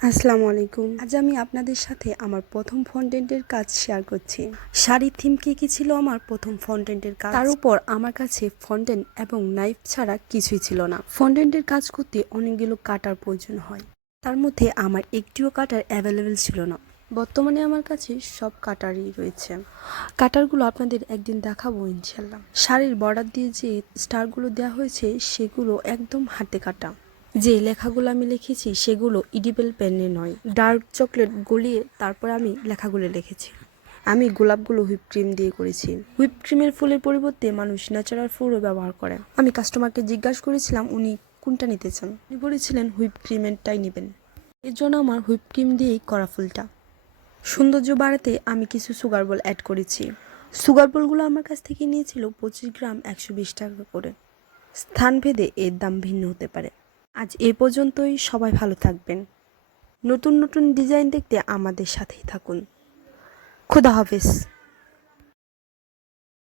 আসসালামু আলাইকুম আজ আমি আপনাদের সাথে আমার প্রথম ফন্টেন্টের কাজ শেয়ার করছি। শাড়ির থিম কি কি ছিল আমার প্রথম ফন্টেন্টের কাজ? তার উপর আমার কাছে ফন্টেন্ট এবং নাইফ ছাড়া কিছুই ছিল না। ফন্টেন্টের কাজ করতে অনেকগুলো কাটার প্রয়োজন হয়। তার মধ্যে আমার একটিও কাটার অ্যাভেলেবেল ছিল না। বর্তমানে আমার কাছে সব কাটারই রয়েছে। কাটারগুলো আপনাদের একদিন দেখাবো ইনশাল্লাহ শাড়ির বর্ডার দিয়ে যে স্টারগুলো দেওয়া হয়েছে, সেগুলো একদম হাতে কাটা। যে লেখাগুলো আমি লিখেছি সেগুলো ইডিবেল পেনে নয়। ডার্ক চকলেট গলিয়ে তারপর আমি লেখাগুলো লিখেছি। আমি গোলাপগুলো হুইপ ক্রিম দিয়ে করেছি। হুইপ ক্রিমের ফুলের পরিবর্তে মানুষ ন্যাচারাল ফুলও ব্যবহার করে। আমি কাস্টমারকে জিজ্ঞাসা করেছিলাম, উনি কোনটা নিতে চান? উনি বলেছিলেন হুইপ ক্রিমেরটাই নেবেন। এর জন্য আমার হুইপ ক্রিম দিয়েই করা ফুলটা। সৌন্দর্য বাড়াতে আমি কিছু সুগার বল অ্যাড করেছি। সুগার বলগুলো আমার কাছ থেকে নিয়েছিল পঁচিশ গ্রাম একশো বিশ টাকা করে। স্থানভেদে এর দাম ভিন্ন হতে পারে। আজ এ পর্যন্তই, সবাই ভালো থাকবেন। নতুন নতুন ডিজাইন দেখতে আমাদের সাথেই থাকুন। খুদা হাফেজ।